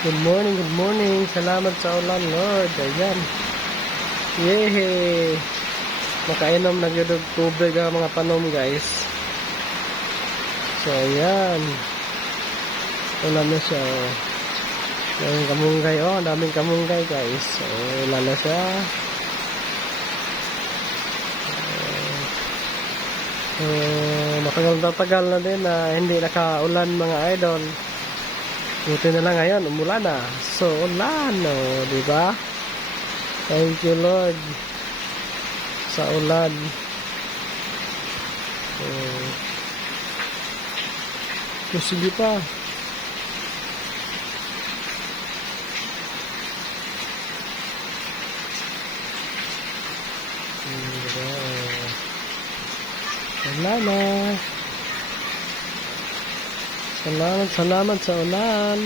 Good morning, good morning. Salamat sa ulan, Lord. Ayan. Yehey! Makainom na gyud tubig ang mga tanom, guys. So, ayan. Ulan na siya. Daming kamunggay. Oh, daming kamunggay, guys. So, ulan na siya. Matagal na din na hindi nakaulan, mga idol. Buti na lang ngayon, umulan na. So, ulan, no, di ba? Thank you, Lord, sa ulan. Sige pa. Salamat sa ulan.